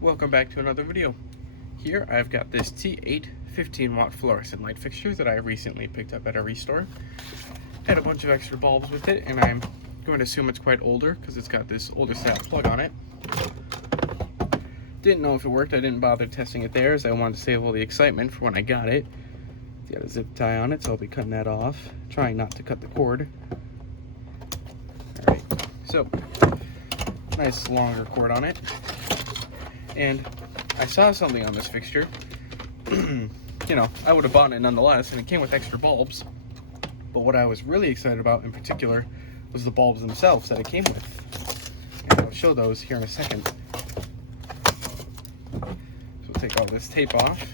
Welcome back to another video. Here I've got this T8 15-watt fluorescent light fixture that I recently picked up at a restore. Had a bunch of extra bulbs with it, and I'm going to assume it's quite older because it's got this older style plug on it. Didn't know if it worked. I didn't bother testing it there as I wanted to save all the excitement for when I got it. It's got a zip tie on it, so I'll be cutting that off, trying not to cut the cord. Alright, so nice longer cord on it. And I saw something on this fixture. You know, I would have bought it nonetheless, and it came with extra bulbs. But what I was really excited about in particular was the bulbs themselves that it came with. And I'll show those here in a second. So we'll take all this tape off.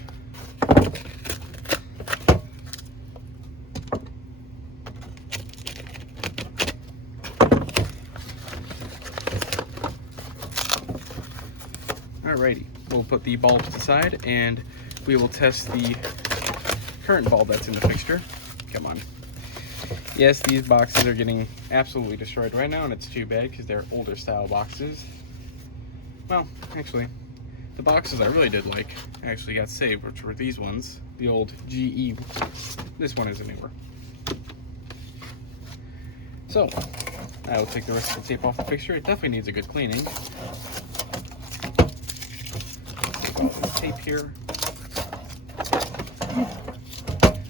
Alrighty, we'll put the bulbs aside and we will test the current bulb that's in the fixture. Come on. Yes, these boxes are getting absolutely destroyed right now, and it's too bad because they're older style boxes. Well, actually, the boxes I really did like actually got saved, which were these ones, the old GE. This one is a newer. So, I will take the rest of the tape off the fixture. It definitely needs a good cleaning. All this tape here.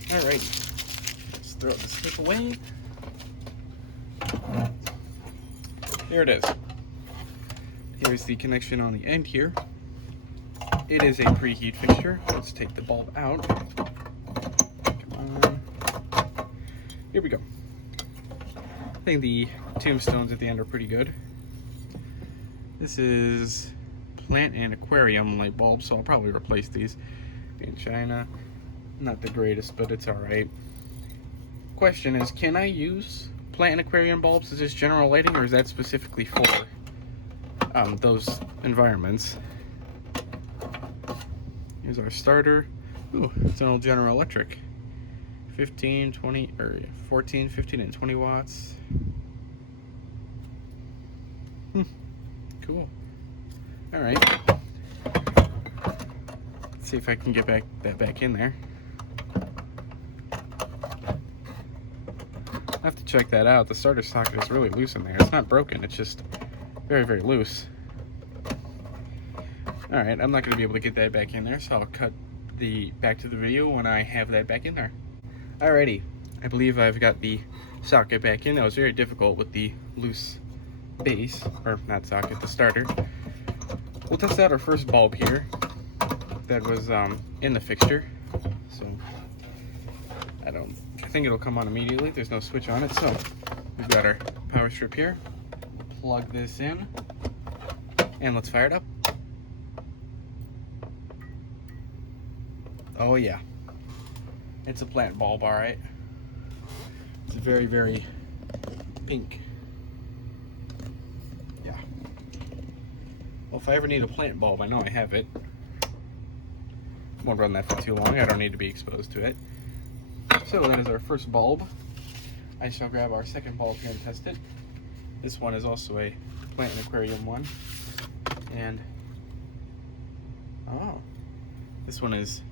Alrighty, let's throw this tape away. There it is. Here's the connection on the end here. It is a preheat fixture. Let's take the bulb out. Come on. Here we go. I think the tombstones at the end are pretty good. This is plant and aquarium light bulbs, so I'll probably replace these. In China, not the greatest, but it's alright. Question is, can I use plant and aquarium bulbs as just general lighting, or is that specifically for those environments? Here's our starter. Ooh, it's an old General Electric. 15, 20, or 14, 15, and 20 watts. Cool. Alright. Let's see if I can get that back in there. I have to check that out. The starter socket is really loose in there. It's not broken, it's just very, very loose. Alright, I'm not going to be able to get that back in there, so I'll cut back to the video when I have that back in there. Alrighty, I believe I've got the socket back in. That was very difficult with the loose base, or not socket, the starter. We'll test out our first bulb here that was in the fixture. So I think it'll come on immediately. There's no switch on it. So we've got our power strip here. Plug this in and let's fire it up. Oh yeah, it's a plant bulb, all right. It's very, very pink. Yeah. Well, if I ever need a plant bulb, I know I have it. Won't run that for too long. I don't need to be exposed to it. So that is our first bulb. I shall grab our second bulb here and test it. This one is also a plant and aquarium one. And oh, this one is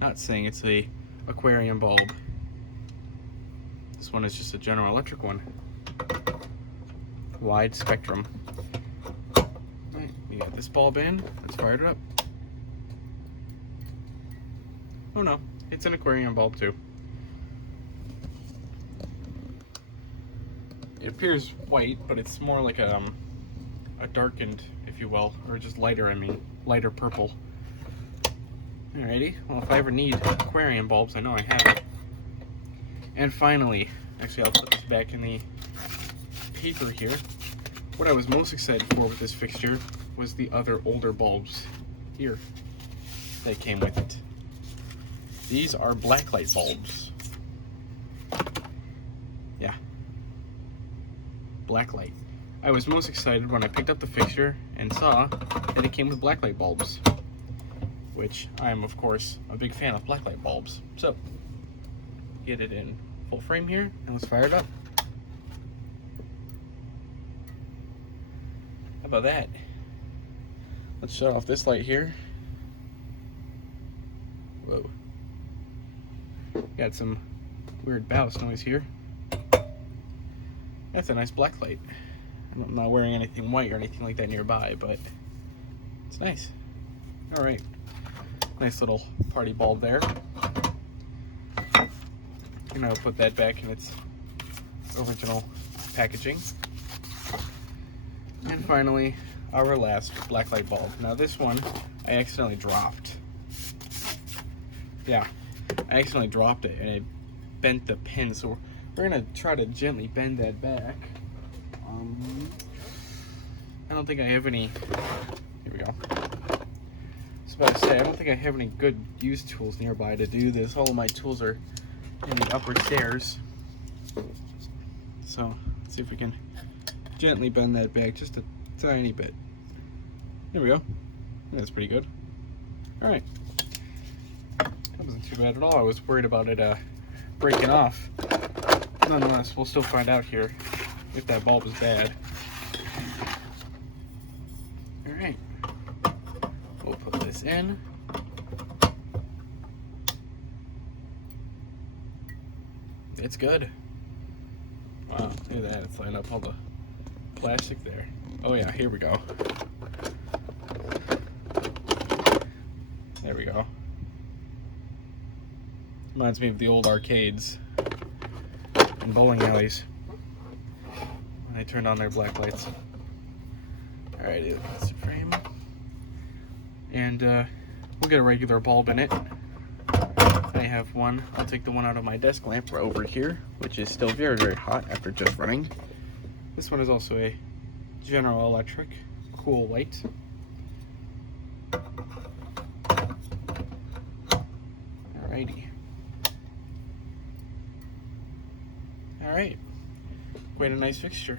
not saying it's a aquarium bulb. This one is just a General Electric one. Wide spectrum. Alright, we got this bulb in. Let's fire it up. Oh no, it's an aquarium bulb too. It appears white, but it's more like a darkened, if you will, or just lighter, I mean, lighter purple. Alrighty, well, if I ever need aquarium bulbs, I know I have it. And finally, actually I'll put this back in the paper here. What I was most excited for with this fixture was the other older bulbs here that came with it. These are blacklight bulbs. Yeah. Blacklight. I was most excited when I picked up the fixture and saw that it came with blacklight bulbs, which I am, of course, a big fan of blacklight bulbs. So, get it in full frame here, and let's fire it up. How about that? Let's shut off this light here. Whoa. Got some weird bounce noise here. That's a nice black light. I'm not wearing anything white or anything like that nearby, but it's nice. All right, nice little party bulb there. And I'll put that back in its original packaging. And finally, our last black light bulb. Now this one, I accidentally dropped. Yeah, I accidentally dropped it and it bent the pin. So we're gonna try to gently bend that back. I don't think I have any, here we go. I was about to say, I don't think I have any good use tools nearby to do this. All of my tools are in the upper stairs. So let's see if we can gently bend that back just a tiny bit. There we go. That's pretty good. All right. That wasn't too bad at all. I was worried about it breaking off. Nonetheless, we'll still find out here if that bulb is bad. All right. We'll put this in. It's good. Wow, look at that. It's lining up all the plastic there. Oh yeah, here we go. There we go. Reminds me of the old arcades and bowling alleys when they turned on their black lights. Alright, that's the frame. And we'll get a regular bulb in it. I have one. I'll take the one out of my desk lamp right over here, which is still very, very hot after just running. This one is also a General Electric cool light. Alrighty. Alright. Quite a nice fixture.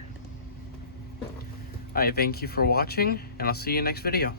I thank you for watching, and I'll see you next video.